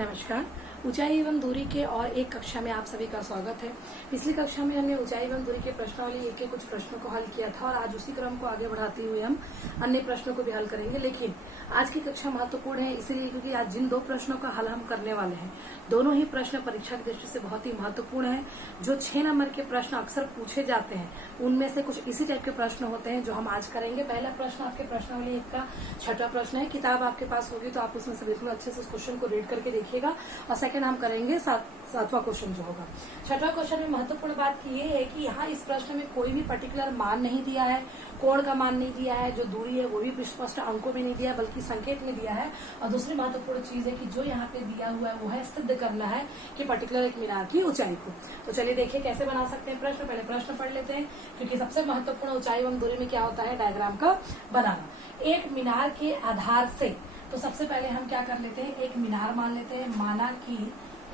नमस्कार। ऊंचाई एवं दूरी के और एक कक्षा में आप सभी का स्वागत है। पिछली कक्षा में हमने ऊंचाई एवं दूरी के प्रश्नावली एक कुछ प्रश्नों को हल किया था और आज उसी क्रम को आगे बढ़ाते हुए हम अन्य प्रश्नों को भी हल करेंगे। लेकिन आज की कक्षा महत्वपूर्ण है इसलिए क्योंकि आज जिन दो प्रश्नों का हल हम करने वाले हैं दोनों ही प्रश्न परीक्षा की दृष्टि से बहुत ही महत्वपूर्ण है। जो 6 नंबर के प्रश्न अक्सर पूछे जाते हैं उनमें से कुछ इसी टाइप के प्रश्न होते हैं जो हम आज करेंगे। पहला प्रश्न आपके प्रश्नावली एक का 6वां प्रश्न है। किताब आपके पास होगी तो आप उसमें से बिल्कुल अच्छे से उस क्वेश्चन को रीड करके देखिएगा और सेकंड हम करेंगे 7वां क्वेश्चन जो होगा। 6वां क्वेश्चन में महत्वपूर्ण बात ये है कि यहाँ इस प्रश्न में कोई भी पर्टिकुलर मान नहीं दिया है, कोण का मान नहीं दिया है, जो दूरी है वो भी स्पष्ट अंकों में नहीं दिया बल्कि संकेत में दिया है। और दूसरी महत्वपूर्ण चीज है कि जो यहाँ पे दिया हुआ है वो है सिद्ध करना है कि पर्टिकुलर एक मीनार की ऊंचाई को। तो चलिए देखिए कैसे बना सकते हैं प्रश्न। पहले प्रश्न पढ़ लेते हैं क्योंकि सबसे महत्वपूर्ण ऊंचाई एवं दूरी में क्या होता है, डायग्राम का बनाना। एक मीनार के आधार से, तो सबसे पहले हम क्या कर लेते हैं, एक मीनार मान लेते हैं। माना कि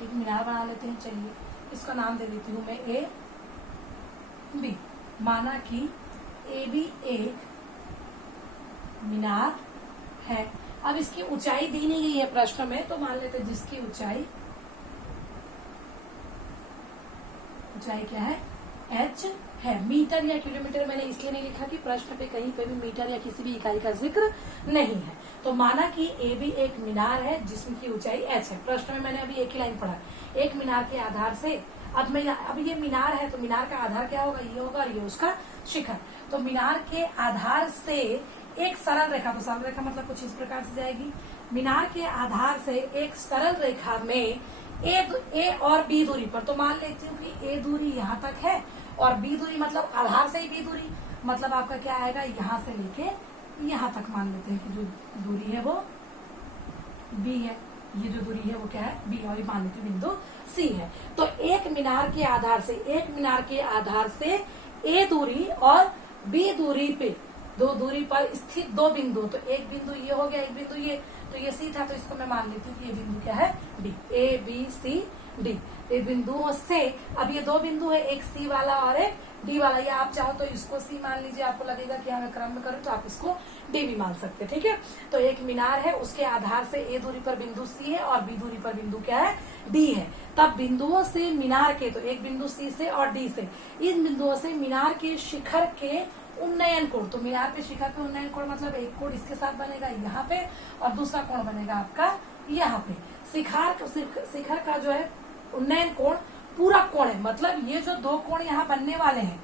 एक मीनार बना लेते हैं। चलिए इसका नाम दे देती हूँ मैं ए बी। माना कि ए बी एक मीनार है। अब इसकी ऊंचाई दी नहीं गई है प्रश्न में, तो मान लेते हैं जिसकी ऊंचाई क्या है, h है। मीटर या किलोमीटर मैंने इसलिए नहीं लिखा कि प्रश्न पे कहीं पे भी मीटर या किसी भी इकाई का जिक्र नहीं है। तो माना कि ए भी एक मीनार है जिसकी ऊंचाई h है। प्रश्न में मैंने अभी एक ही लाइन पढ़ा, एक मीनार के आधार से। अब ये मीनार है तो मीनार का आधार क्या होगा, ये होगा और ये उसका शिखर। तो मीनार के आधार से एक सरल रेखा, तो सरल रेखा मतलब कुछ इस प्रकार से जाएगी। मीनार के आधार से एक सरल रेखा में ए और बी दूरी पर, तो मान लेती हूँ कि ए दूरी यहाँ तक है और बी दूरी मतलब आधार से ही बी दूरी मतलब आपका क्या आएगा, यहाँ से लेके यहाँ तक मान लेते हैं कि जो दूरी है वो बी है, ये जो दूरी है वो क्या है, बी, और मान लेते बिंदु सी है। तो एक मीनार के आधार से ए दूरी और बी दूरी पे, दो दूरी पर स्थित दो बिंदु, तो एक बिंदु ये हो गया, एक बिंदु ये, तो ये सी था तो इसको मैं मान लेती हूँ कि ये बिंदु क्या है, D. A B C D, एक बिंदुओं से, अब ये दो बिंदु है, एक सी वाला और एक डी वाला। या आप चाहो तो इसको सी मान लीजिए, आपको लगेगा कि हमें क्रम में करूँ तो आप इसको डी भी मान सकते हैं, ठीक है। तो एक मीनार है, उसके आधार से ए दूरी पर बिंदु सी है और बी दूरी पर बिंदु क्या है, डी है। तब बिंदुओं से मीनार के, तो एक बिंदु सी से और डी से, इन बिंदुओं से मीनार के शिखर के उन्नयन कोण, तो मीनार के शिखर पे उन्नयन कोण मतलब एक कोण इसके साथ बनेगा यहाँ पे और दूसरा कोण बनेगा आपका यहाँ पे। शिखर का जो है उन्नयन कोण पूरा कोण है, मतलब ये जो दो कोण यहाँ बनने वाले हैं,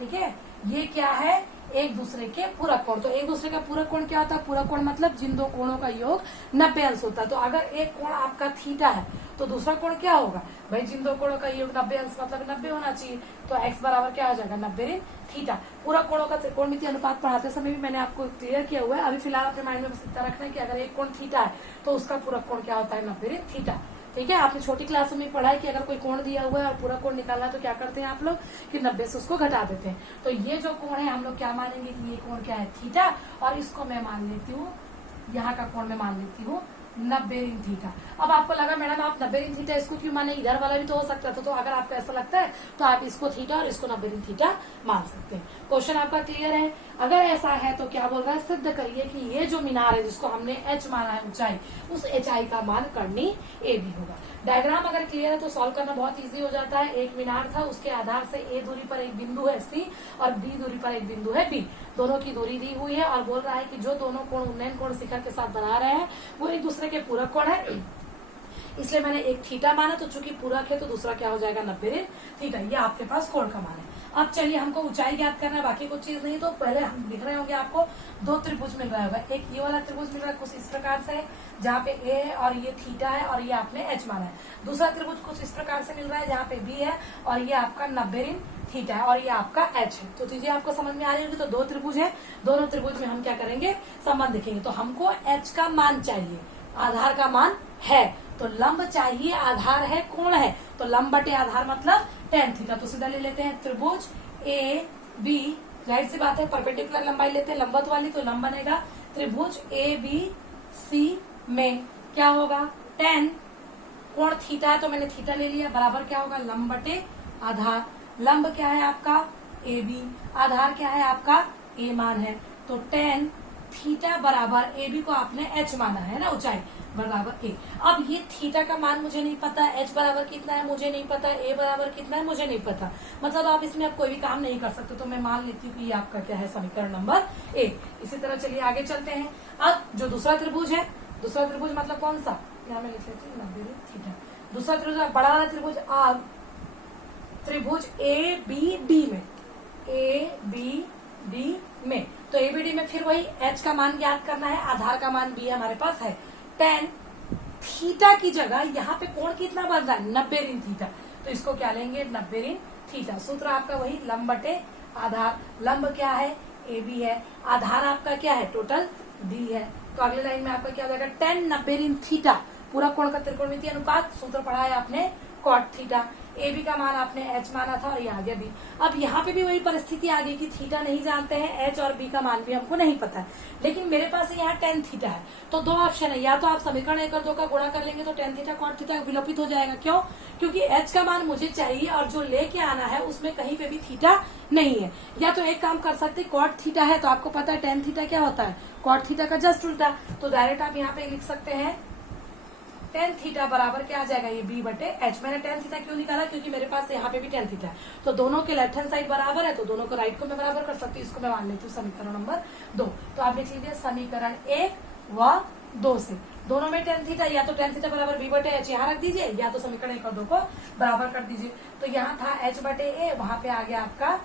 ठीक है, ये क्या है, एक दूसरे के पूरक कोण। तो एक दूसरे का पूरक कोण क्या होता है, पूरक कोण मतलब जिन दो कोणों का योग 90 अंश होता है। तो अगर एक कोण आपका थीटा है तो दूसरा कोण क्या होगा, भाई जिन दो कोणों का योग 90 अंश मतलब 90 होना चाहिए। तो x बराबर क्या हो जाएगा, 90 ऋण थीटा। पूरा कोणों का त्रिकोणमिति अनुपात पढ़ाते समय भी मैंने आपको क्लियर किया हुआ है। अभी फिलहाल अपने माइंड में बस इतना रखना है कि अगर एक कोण थीटा है तो उसका पूरा कोण क्या होता है, 90 ऋण थीटा, ठीक है। आपने छोटी क्लास में पढ़ा है कि अगर कोई कोण दिया हुआ है और पूरा कोण निकालना है तो क्या करते हैं आप लोग कि 90 से उसको घटा देते हैं। तो ये जो कोण है हम लोग क्या मानेंगे कि ये कोण क्या है, थीटा, और इसको मैं मान लेती हूँ, यहाँ का कोण मैं मान लेती हूँ 90 ऋण थीटा। अब आपको लगा मैडम आप 90 ऋण थीटा इसको क्यों माने, इधर वाला भी तो हो सकता था। तो अगर आपको ऐसा लगता है तो आप इसको थीटा और इसको 90 ऋण थीटा मान सकते हैं। क्वेश्चन आपका क्लियर है। अगर ऐसा है तो क्या बोल रहा है, सिद्ध करिए कि ये जो मीनार है जिसको हमने h माना है ऊंचाई, उस ऊंचाई का मान करनी ए भी होगा। डायग्राम अगर क्लियर है तो सॉल्व करना बहुत इजी हो जाता है। एक मीनार था, उसके आधार से ए दूरी पर एक बिंदु है सी और बी दूरी पर एक बिंदु है बी, दोनों की दूरी दी हुई है और बोल रहा है कि जो दोनों कोण उन्नयन कोण शिखर के साथ बना रहे हैं वो एक दूसरे के पूरक कोण है, इसलिए मैंने एक थीटा माना। तो चूंकि पूरक है तो दूसरा क्या हो जाएगा, 90 ऋण थीटा। ये आपके पास कोण का मान है। अब चलिए हमको ऊंचाई ज्ञात करना है, बाकी कुछ चीज नहीं। तो पहले हम दिख रहे होंगे आपको दो त्रिभुज मिल रहा होगा, एक ये वाला त्रिभुज मिल रहा है कुछ इस प्रकार से जहाँ पे ए है और ये थीटा है और ये आपने एच माना है। दूसरा त्रिभुज कुछ इस प्रकार से मिल रहा है जहाँ पे बी है और ये आपका 90 ऋण थीटा है और ये आपका एच है। तो चीजें आपको समझ में आ रही होगी। तो दो त्रिभुज है, दोनों त्रिभुज में हम क्या करेंगे, संबंध देखेंगे। तो हमको एच का मान चाहिए, आधार का मान है, तो लंब चाहिए, आधार है, कोण है, तो लंब बटे आधार मतलब tan थीटा। तो सीधा ले लेते हैं त्रिभुज ए बी, राइट सी बात है, परपेंडिकुलर लंबाई लेते हैं लंबवत वाली, तो लंब बनेगा त्रिभुज ए बी सी में क्या होगा, tan, कोण थीटा है तो मैंने थीटा ले लिया, बराबर क्या होगा, लंब बटे आधार। लंब क्या है आपका ए बी, आधार क्या है आपका ए मान है, तो tan थीटा बराबर ए बी को आपने एच माना है ना, ऊंचाई बराबर ए। अब ये थीटा का मान मुझे नहीं पता, एच बराबर कितना है मुझे नहीं पता, ए बराबर कितना है मुझे नहीं पता, मतलब आप इसमें आप कोई भी काम नहीं कर सकते। तो मैं मान लेती हूँ कि ये आपका क्या है, समीकरण नंबर ए। इसी तरह चलिए आगे चलते हैं। अब जो दूसरा त्रिभुज है, दूसरा त्रिभुज मतलब कौन सा, यहाँ मैं लिख लेती हूँ थीटा। दूसरा त्रिभुज बड़ा वाला त्रिभुज, अब त्रिभुज ए बी डी में, ए बी डी में, तो ए बी डी में फिर वही एच का मान ज्ञात करना है, आधार का मान भी हमारे पास है tan थीटा की जगह यहाँ पे कोण कितना बन रहा है, 90 ऋण थीटा, तो इसको क्या लेंगे, 90 ऋण थीटा। सूत्र आपका वही लंब बटे आधार, लंब क्या है ए बी है, आधार आपका क्या है टोटल डी है। तो अगले लाइन में आपका क्या हो जाएगा, tan 90 ऋण थीटा, पूरा कोण का त्रिकोणमितीय अनुपात, सूत्र पढ़ा है आपने cot थीटा। ए बी का मान आपने एच माना था और ये आ गया बी। अब यहाँ पे भी वही परिस्थिति आ गई कि थीटा नहीं जानते हैं, एच और बी का मान भी हमको नहीं पता है, लेकिन मेरे पास यहाँ tan थीटा है। तो दो ऑप्शन है, या तो आप समीकरण 1 और 2 का गुणा कर लेंगे तो tan थीटा cot थीटा विलोपित हो जाएगा। क्यों, क्योंकि एच का मान मुझे चाहिए और जो लेके आना है उसमें कहीं पे भी थीटा नहीं है। या तो एक काम कर सकते, cot थीटा है तो आपको पता है tan थीटा क्या होता है, cot थीटा का जस्ट उल्टा, तो डायरेक्ट आप यहाँ पे लिख सकते हैं tan थीटा बराबर क्या आ जाएगा, ये b बटे h। मैंने tan थीटा क्यों निकाला, क्योंकि मेरे पास यहाँ पे भी tan थीटा है, तो दोनों के लेफ्ट हैंड साइड बराबर है, तो दोनों को राइट को मैं बराबर कर सकती हूँ। इसको मैं मान लेती हूँ समीकरण नंबर 2। तो आप लिख लीजिए समीकरण 1 व 2 से दोनों में tan थीटा, या तो tan थीटा बराबर b बटे h यहाँ रख दीजिए, या तो समीकरण 1 और 2 को बराबर कर दीजिए। तो यहाँ था h बटे a, वहां पे आ गया आपका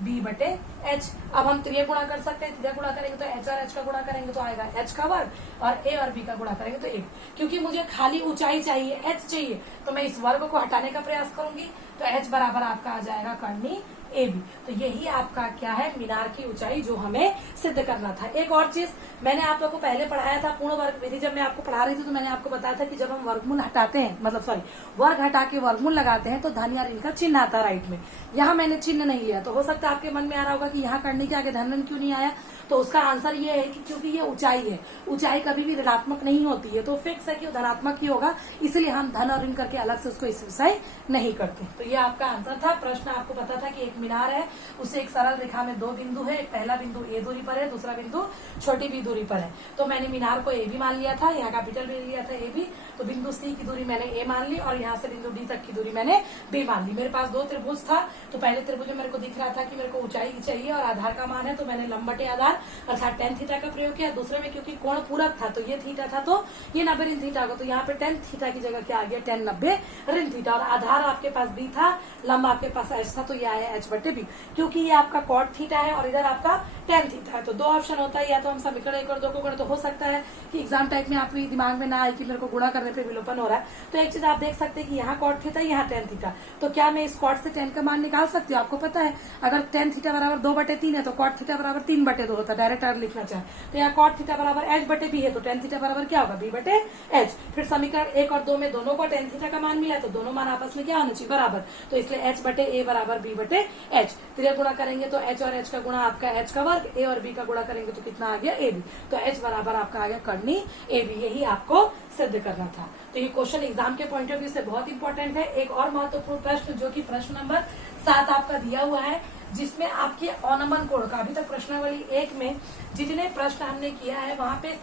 b बटे h। अब हम त्रिय गुणा कर सकते हैं, त्रिय गुणा करेंगे तो h और h का गुणा करेंगे तो आएगा h का वर्ग, और a और b का गुणा करेंगे तो 1। क्योंकि मुझे खाली ऊंचाई चाहिए, h चाहिए, तो मैं इस वर्ग को हटाने का प्रयास करूंगी, तो h बराबर आपका आ जाएगा कर्णी ए बी। तो यही आपका क्या है, मीनार की ऊंचाई जो हमें सिद्ध करना था। एक और चीज मैंने आप लोग को पहले पढ़ाया था, पूर्ण वर्ग विधि जब मैं आपको पढ़ा रही थी तो मैंने आपको बताया था कि जब हम वर्गमूल हटाते हैं, मतलब सॉरी वर्ग हटा के वर्गमूल लगाते हैं तो धन या ऋण का चिन्ह आता है राइट में। यहाँ मैंने चिन्ह नहीं लिया, तो हो सकता है आपके मन में आ रहा होगा कि यहाँ करने के आगे धन ऋण क्यों नहीं आया। तो उसका आंसर ये है कि क्योंकि ये ऊंचाई है, ऊंचाई कभी भी ऋणात्मक नहीं होती है, तो फिक्स है कि वो धनात्मक ही होगा, इसलिए हम धन और ऋण करके अलग से उसको इस विषय नहीं करते। तो ये आपका आंसर था। प्रश्न आपको पता था कि एक मीनार है, उसे एक सरल रेखा में 2 बिंदु है, पहला बिंदु ए दूरी पर है, दूसरा बिंदु छोटी बी दूरी पर है। तो मैंने मीनार को ए बी मान लिया था, यहाँ कैपिटल बी लिया था ए बी, तो बिंदु सी की दूरी मैंने ए मान ली और यहाँ से बिंदु डी तक की दूरी मैंने बी मान ली। मेरे पास 2 त्रिभुज था, तो पहले त्रिभुज में मेरे को दिख रहा था कि मेरे को ऊंचाई चाहिए और आधार का मान है, तो मैंने लंब बटे आधार अर्थात tan थीटा का प्रयोग किया। दूसरे में क्योंकि कोण पूरक था तो ये थीटा था, तो ये 90 ऋण थीटा होगा, तो यहाँ पे tan थीटा की जगह क्या आ गया, tan 90 ऋण थीटा, और आधार आपके पास बी था, लंब आपके पास एच था, तो ये आया एच बटे बी। क्योंकि ये आपका cot थीटा है और इधर आपका tan थीटा है, तो 2 ऑप्शन होता है, या तो हम समीकरण 1 और 2 को करें, तो हो सकता है कि एग्जाम टाइप में आपके दिमाग में ना आए कि मेरे को गुणा करने पे विलोपन हो रहा है। तो एक चीज आप देख सकते हैं कि यहाँ cot थीटा, यहाँ tan थीटा, तो क्या मैं इस cot से tan का मान निकाल सकती हूँ। आपको पता है अगर tan थीटा बराबर 2/3 है तो cot थीटा बराबर 3/2 होता है, डायरेक्ट अगर लिखना चाहे तो यहाँ cot थीटा बराबर h बटे b है, तो tan थीटा बराबर क्या होगा, b बटे h। फिर समीकरण 1 और 2 में दोनों को tan थीटा का मान मिला, तो दोनों मान आपस में क्या होना चाहिए, बराबर, तो इसलिए h बटे a बराबर b बटे h। फिर गुणा करेंगे तो h और h का गुणा आपका h का वर्ग, a और b का गुणा करेंगे तो कितना आ गया a b, तो h बराबर आपका आ गया कर्णी a b। यही आपको सिद्ध करना था। तो ये क्वेश्चन एग्जाम के पॉइंट ऑफ व्यू से बहुत इंपॉर्टेंट है। एक और महत्वपूर्ण प्रश्न जो कि प्रश्न नंबर 7 आपका दिया हुआ है, जिसमें आपके अवनमन कोण का, अभी तक प्रश्नावली 1 में जितने प्रश्न हमने किया है वहां पे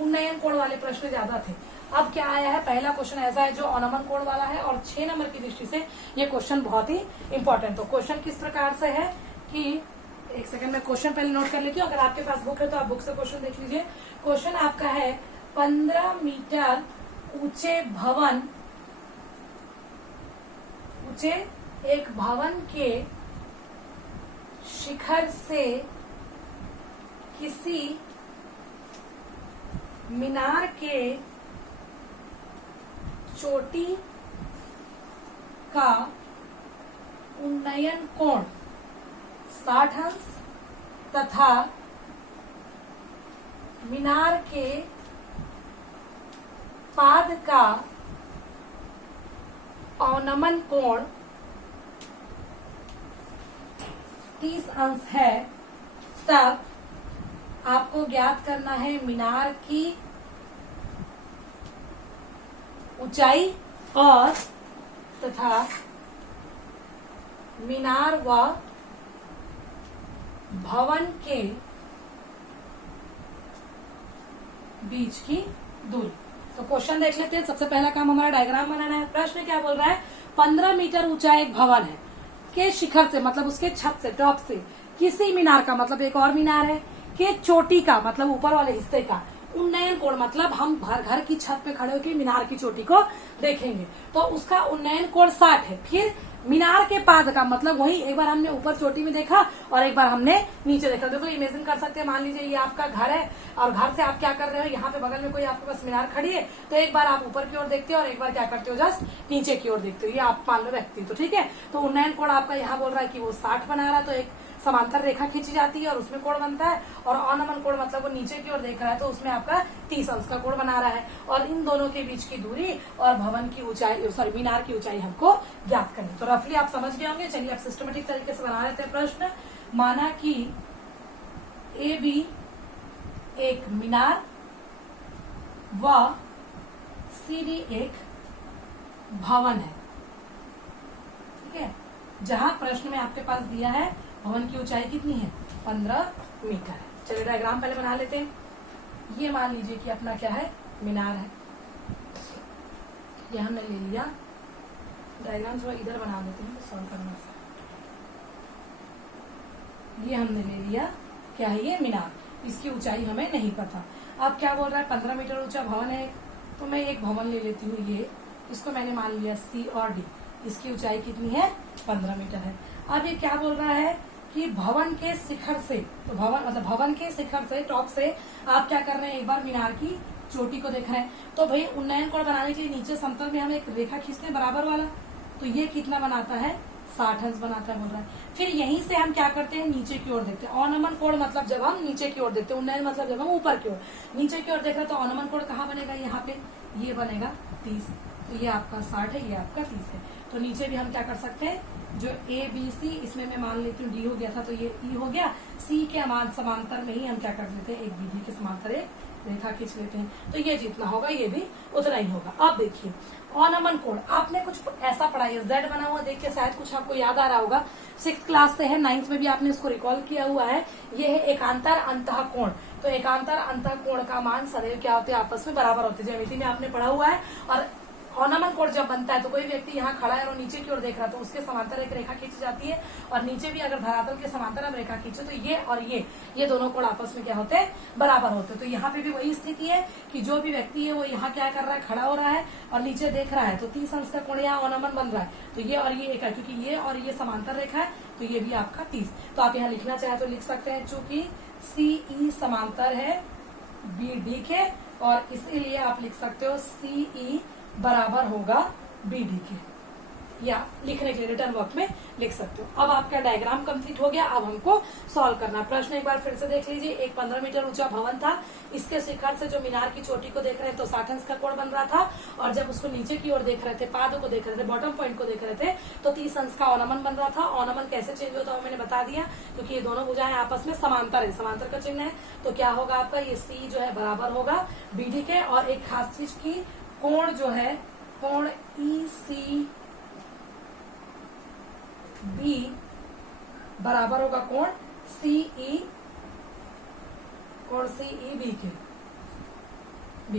उन्नयन कोण वाले प्रश्न ज्यादा थे। अब क्या आया है, पहला क्वेश्चन ऐसा है जो अवनमन कोण वाला है और 6 नंबर की दृष्टि से ये क्वेश्चन बहुत ही इंपॉर्टेंट। तो क्वेश्चन किस प्रकार से है कि एक सेकंड में क्वेश्चन पहले नोट कर लेती हूँ, अगर आपके पास बुक है तो आप बुक से क्वेश्चन देख लीजिए। क्वेश्चन आपका है 15 मीटर ऊंचे एक भवन के शिखर से किसी मीनार के चोटी का उन्नयन कोण 60 अंश तथा मीनार के पाद का अवनमन कोण 30 अंश है, तब आपको ज्ञात करना है मीनार की ऊंचाई और तथा मीनार व भवन के बीच की दूरी। तो क्वेश्चन देख लेते हैं। सबसे पहला काम हमारा डायग्राम बनाना है। प्रश्न क्या बोल रहा है, 15 मीटर ऊंचा एक भवन है के शिखर से, मतलब उसके छत से, टॉप से, किसी मीनार का, मतलब एक और मीनार है, के चोटी का, मतलब ऊपर वाले हिस्से का उन्नयन कोण, मतलब हम घर की छत पे खड़े होकर मीनार की चोटी को देखेंगे, तो उसका उन्नयन कोण 60 है। फिर मीनार के पाद का, मतलब वही एक बार हमने ऊपर चोटी में देखा और एक बार हमने नीचे देखा। देखो इमेजिन कर सकते हैं, मान लीजिए ये आपका घर है और घर से आप क्या कर रहे हो, यहाँ पे बगल में कोई आपके पास मीनार खड़ी है, तो एक बार आप ऊपर की ओर देखते हो और एक बार क्या करते हो, जस्ट नीचे की ओर देखते हो। ये आप मान लो व्यक्ति, तो ठीक है। तो उन्नयन कोण आपका यहाँ बोल रहा है कि वो 60 बना रहा है, तो एक समांतर रेखा खींची जाती है और उसमें कोण बनता है। और अनमन कोण मतलब वो नीचे की ओर देख रहा है, तो उसमें आपका 30 अंश का कोण बना रहा है। और इन दोनों के बीच की दूरी और भवन की ऊंचाई, सॉरी मीनार की ऊंचाई हमको ज्ञात करनी। तो रफली आप समझ गए होंगे। चलिए आप सिस्टमेटिक तरीके से बना लेते हैं प्रश्न। माना कि ए बी एक मीनार व सी डी एक भवन है, ठीक है। जहां प्रश्न में आपके पास दिया है भवन की ऊंचाई कितनी है, 15 मीटर है। चलिए डायग्राम पहले बना लेते हैं। ये मान लीजिए कि अपना क्या है, मीनार है। ये हमने ले लिया। डायग्राम थोड़ा इधर बना देते हैं, सॉल्व करना से। ये हमने ले लिया, क्या है ये, मीनार। इसकी ऊंचाई हमें नहीं पता। अब क्या बोल रहा है, 15 मीटर ऊंचा भवन है, तो मैं एक भवन ले लेती हूँ। ये इसको मैंने मान लिया सी और डी। इसकी ऊंचाई कितनी है, 15 मीटर है। अब ये क्या बोल रहा है कि भवन के शिखर से, तो भवन मतलब भवन के शिखर से, टॉप से आप क्या कर रहे हैं, एक बार मीनार की चोटी को देख रहे हैं। तो भाई उन्नयन कोण बनाने के लिए नीचे समतल में हम एक रेखा खींचते हैं बराबर वाला, तो ये कितना बनाता है, 60 अंश बनाता है बोल रहा है। फिर यहीं से हम क्या करते हैं, नीचे की ओर देखते हैं। अनमन कोण मतलब जब हम नीचे की ओर देखते हैं, उन्नयन मतलब जब हम ऊपर की ओर, नीचे की ओर देख रहे हैं, तो अनमन कोण कहाँ बनेगा, यहाँ पे ये बनेगा 30। तो ये आपका 60 है, ये आपका 30 है। तो नीचे भी हम क्या कर सकते हैं, जो ए बी सी, इसमें मैं मान लेती हूँ डी हो गया था, तो ये ई हो गया। सी के समांतर में ही हम क्या कर लेते हैं, एक बी डी के समांतर एक रेखा खींच लेते हैं। तो ये जितना होगा ये भी उतना ही होगा। अब देखिए अनमन कोण, आपने कुछ ऐसा पढ़ा है, जेड बना हुआ देख के शायद कुछ आपको याद आ रहा होगा, 6th क्लास से है, 9th में भी आपने इसको रिकॉल किया हुआ है। ये है एकांतर अंतः कोण। तो एकांतर अंतः कोण का मान सदैव क्या होते हैं, आपस में बराबर होते हैं। ज्यामिति में आपने पढ़ा हुआ है। और अनमन कोण जब बनता है तो कोई व्यक्ति यहाँ खड़ा है और नीचे की ओर देख रहा है, तो उसके समांतर एक रेखा खींची जाती है। और नीचे भी अगर धरातल के समांतर हम रेखा खींचे, तो ये और ये दोनों कोण आपस में क्या होते हैं, बराबर होते हैं। तो यहाँ पे भी वही स्थिति है कि जो भी व्यक्ति है वो यहाँ क्या कर रहा है, खड़ा हो रहा है और नीचे देख रहा है, तो 30 अंश का कोण यहाँ अनमन बन रहा है। तो ये और ये एक है, क्योंकि ये और ये समांतर रेखा है, तो ये भी आपका 30। तो आप यहाँ लिखना चाहे तो लिख सकते हैं, चूंकि CE समांतर है BD के, और इसीलिए आप लिख सकते हो CE बराबर होगा BD के, या लिखने के लिए रिटर्न वर्क में लिख सकते हो। अब आपका डायग्राम कंप्लीट हो गया। अब हमको सॉल्व करना। प्रश्न एक बार फिर से देख लीजिए। एक 15 मीटर ऊंचा भवन था, इसके शिखर से जो मीनार की चोटी को देख रहे हैं, तो 60 अंश का कोण बन रहा था। और जब उसको नीचे की ओर देख रहे थे, पाद को देख रहे थे, बॉटम पॉइंट को देख रहे थे, तो 30 अंश का अनमन बन रहा था। अनमन कैसे चेंज होता है मैंने बता दिया, क्योंकि ये दोनों भुजाएं आपस में समांतर है, समांतर का चिन्ह है। तो क्या होगा आपका, ये C जो है बराबर होगा BD के। और एक खास चीज की, कोण जो है, कोण ECB बराबर होगा कोण CEB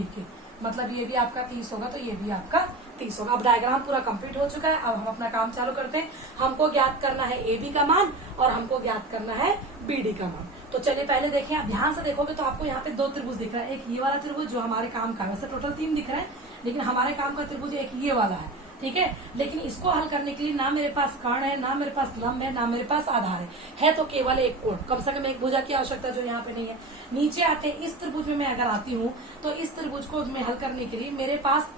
के, मतलब ये भी आपका 30 होगा, तो ये भी आपका 30 होगा। अब डायग्राम पूरा कंप्लीट हो चुका है। अब हम अपना काम चालू करते हैं। हमको ज्ञात करना है AB का मान और हमको ज्ञात करना है BD का मान। तो चलिए पहले देखें, आप ध्यान से देखोगे तो आपको यहाँ पे 2 त्रिभुज दिख रहा है। एक ये वाला त्रिभुज जो हमारे काम का, वैसे टोटल 3 दिख रहे हैं, लेकिन हमारे काम का त्रिभुज एक ये वाला है, ठीक है। लेकिन इसको हल करने के लिए ना मेरे पास कर्ण है, ना मेरे पास लंब है, ना मेरे पास आधार है तो केवल एक कोण, कम से कम एक भुजा की आवश्यकता, जो यहाँ पे नहीं है। नीचे आते इस त्रिभुज में मैं अगर आती हूँ, तो इस त्रिभुज को मैं हल करने के लिए मेरे पास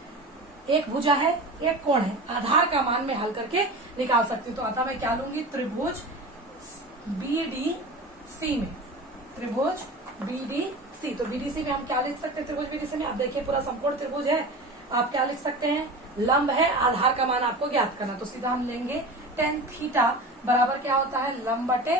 एक भुजा है, एक कोण है, आधार का मान मैं हल करके निकाल सकती हूँ। तो अतः मैं क्या लूंगी, त्रिभुज BDC में, त्रिभुज BDC। तो BDC में हम क्या लिख सकते हैं, त्रिभुज BDC में आप देखिए पूरा समकोण त्रिभुज है। आप क्या लिख सकते हैं, लंब है, आधार का मान आपको ज्ञात करना, तो सीधा हम लेंगे tan थीटा बराबर क्या होता है, लंब बटे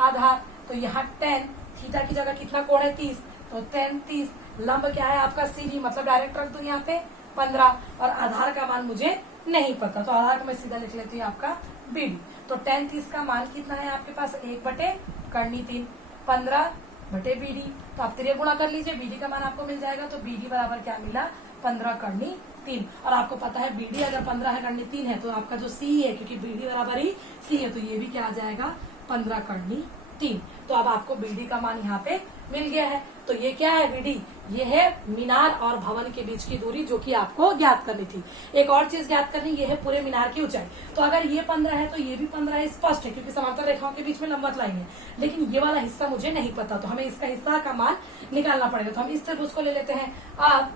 आधार। तो यहाँ tan थीटा की जगह कितना कोण है, 30, तो tan 30। लंब क्या है आपका CD, मतलब डायरेक्ट रख दू यहाँ पे 15, और आधार का मान मुझे नहीं पता, तो आधार का मैं सीधा लिख लेती हूँ आपका BD। तो tan 30 का मान कितना है आपके पास, 1 बटे कर्णी 3, 15 बटे BD। तो आप त्रिय गुणा कर लीजिए, BD का मान आपको मिल जाएगा। तो BD बराबर क्या मिला, 15 करनी 3। और आपको पता है BD अगर 15 है करनी 3 है तो आपका जो C है, क्योंकि BD बराबर ही C है, तो ये भी क्या आ जाएगा 15 करनी 3। तो अब आपको BD का मान यहाँ पे मिल गया है। तो ये क्या है BD, ये है मीनार और भवन के बीच की दूरी, जो कि आपको ज्ञात करनी थी। एक और चीज ज्ञात करनी, ये है पूरे मीनार की ऊंचाई। तो अगर ये 15 है तो ये भी 15 है, स्पष्ट है, क्योंकि समांतर रेखाओं के बीच में लंबवत लाइन है। लेकिन ये वाला हिस्सा मुझे नहीं पता, तो हमें इसका हिस्सा का मान निकालना पड़ेगा। तो हम इस त्रिभुज को ले लेते हैं। अब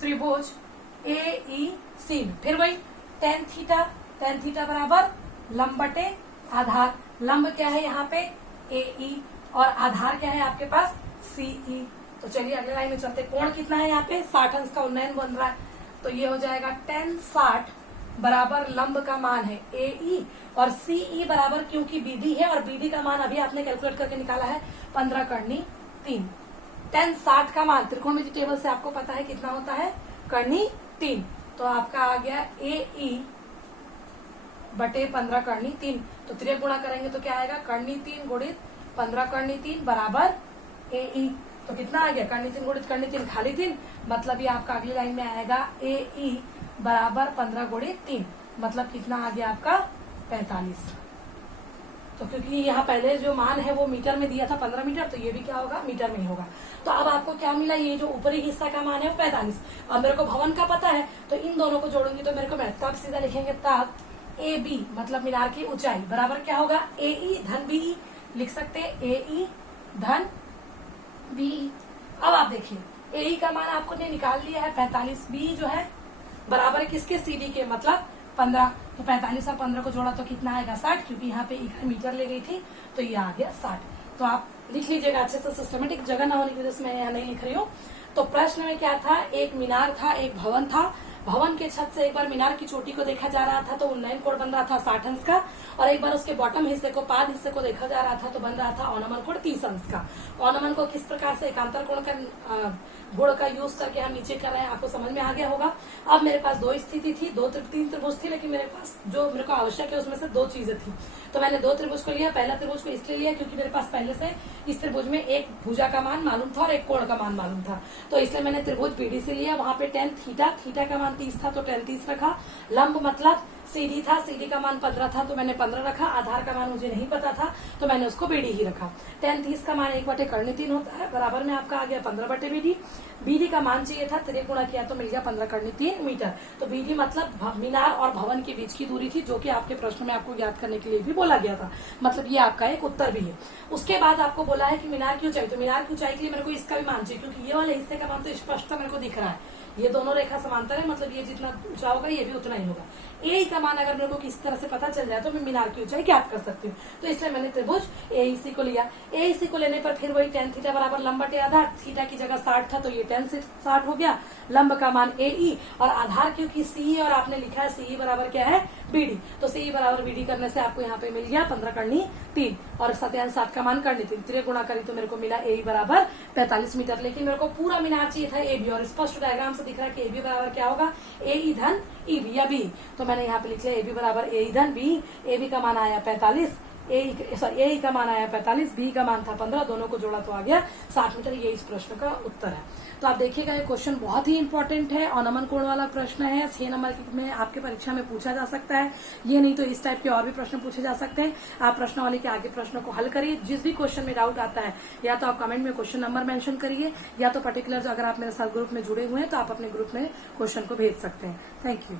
त्रिभुज AEC, फिर वही tan थीटा बराबर लंब बटे आधार। लंब क्या है यहाँ पे AE और आधार क्या है आपके पास CE। तो चलिए अगले लाइन में चलते। कोण कितना है यहाँ पे 60 अंश का उन्नयन बन रहा है। तो ये हो जाएगा tan 60 बराबर लंब का मान है AE और CE बराबर, क्योंकि BD है और BD का मान अभी आपने कैलकुलेट करके निकाला है 15 करनी 3। tan 60 का मान त्रिकोणमिति टेबल से आपको पता है कितना होता है, करनी 3। तो आपका आ गया AE बटे 15 करनी 3। तो त्रिय गुणा करेंगे तो क्या आएगा, करनी 3 गुणित 15 करनी 3 बराबर AE। तो कितना आ गया, करनी 3 गुणित करनी 3 खाली 3, मतलब ये आपका अगली लाइन में आएगा AE बराबर 15 गुणित 3, मतलब कितना आ गया आपका 45। तो क्योंकि यहाँ पहले जो मान है वो मीटर में दिया था 15 मीटर, तो ये भी क्या होगा, मीटर में ही होगा। तो अब आपको क्या मिला, ये जो ऊपरी हिस्सा का मान है वो 45। अब मेरे को भवन का पता है, तो इन दोनों को जोड़ूंगी तो मेरे को मैं तब सीधा लिखेंगे, तब AB मतलब मीनार की ऊंचाई बराबर क्या होगा, AE धन BE। लिख सकते हैं AE धन BE। अब आप देखिए AE का मान आपको ने निकाल लिया है 45, BE जो है बराबर किसके, CD के, मतलब 15। तो 45 और 15 को जोड़ा तो कितना आएगा 60, क्योंकि यहाँ पे इकाई मीटर ले गई थी, तो ये आ गया 60। तो आप लिख लीजिएगा अच्छे से, सिस्टमेटिक जगह ना होने की वजह से मैं यहाँ नहीं लिख रही हूँ। तो प्रश्न में क्या था, एक मीनार था, एक भवन था। भवन के छत से एक बार मीनार की चोटी को देखा जा रहा था तो उन्नयन कोण बन रहा था 60 अंश का, और एक बार उसके बॉटम हिस्से को, पाद हिस्से को देखा जा रहा था तो बन रहा था अवनमन कोण 30 अंश का। अवनमन को किस प्रकार से एकांतर कोण का गुण का यूज करके हम नीचे कर रहे हैं, आपको समझ में आ गया होगा। अब मेरे पास दो स्थिति थी, 3 त्रिभुज थी, लेकिन मेरे पास जो मेरे को आवश्यक है उसमें से 2 चीजें थी। तो मैंने 2 त्रिभुज को लिया। पहला त्रिभुज को इसलिए लिया क्योंकि मेरे पास पहले से इस त्रिभुज में एक भुजा का मान मालूम था और एक कोण का मान मालूम था, तो इसलिए मैंने त्रिभुज BD से लिया। वहां पे tan थीटा का मान 30 था तो tan 30 रखा। लंब मतलब CD था, CD का मान 15 था तो मैंने 15 रखा। आधार का मान मुझे नहीं पता था तो मैंने उसको BD ही रखा। tan 30 का मान 1 बटे करनी 3 होता है, बराबर में आपका आ गया 15 बटे BD। BD का मान चाहिए था, त्रिय गुणा किया तो मिल गया 15 करनी 3 मीटर। तो BD मतलब मीनार और भवन के बीच की दूरी थी, जो कि आपके प्रश्न में आपको ज्ञात करने के लिए भी बोला गया था, मतलब ये आपका एक उत्तर भी है। उसके बाद आपको बोला है कि मीनार की ऊंचाई, तो मीनार की ऊंचाई के लिए मेरे को इसका भी मान चाहिए, क्योंकि ये वाले हिस्से का मान तो स्पष्ट मेरे को दिख रहा है, ये दोनों रेखा समांतर है, मतलब ये जितना ऊंचा होगा ये भी उतना ही होगा। AE का मान अगर मेरे को किसी तरह से पता चल जाए तो मैं मीनार की ऊंचाई ज्ञात कर सकती हूँ। तो इसलिए मैंने त्रिभुज AEC को लिया। AEC को लेने पर फिर वही tan थीटा बराबर लंब बटे आधार। थीटा की जगह 60 था तो ये tan 60 हो गया। लंब का मान AE और आधार क्योंकि CE और आपने लिखा है CE बराबर क्या है BD, तो CE बराबर BD करने से आपको यहाँ पे मिल गया 15 करनी 3 और 7 का मान करनी 3। त्रिय गुणा करी तो मेरे को मिला AE बराबर 45 मीटर। लेकिन मेरे को पूरा मीनार चाहिए था AB, और स्पष्ट डायग्राम से दिख रहा है कि AB बराबर क्या होगा, AE धन EB या B। तो मैंने यहाँ पे लिख लिया AB बराबर AE धन B। AB का मान आया 45, AE का मान आया 45, B का मान था 15, दोनों को जोड़ा तो आ गया 60 मीटर। ये इस प्रश्न का उत्तर है। तो आप देखिएगा ये क्वेश्चन बहुत ही इंपॉर्टेंट है, अवनमन कोण वाला प्रश्न है, 6 नंबर में आपके परीक्षा में पूछा जा सकता है। ये नहीं तो इस टाइप के और भी प्रश्न पूछे जा सकते हैं। आप प्रश्नावली के आगे प्रश्नों को हल करिए। जिस भी क्वेश्चन में डाउट आता है या तो आप कमेंट में क्वेश्चन नंबर मेंशन करिए, या तो पर्टिकुलर अगर आप मेरे साथ ग्रुप में जुड़े हुए हैं तो आप अपने ग्रुप में क्वेश्चन को भेज सकते हैं। Thank you.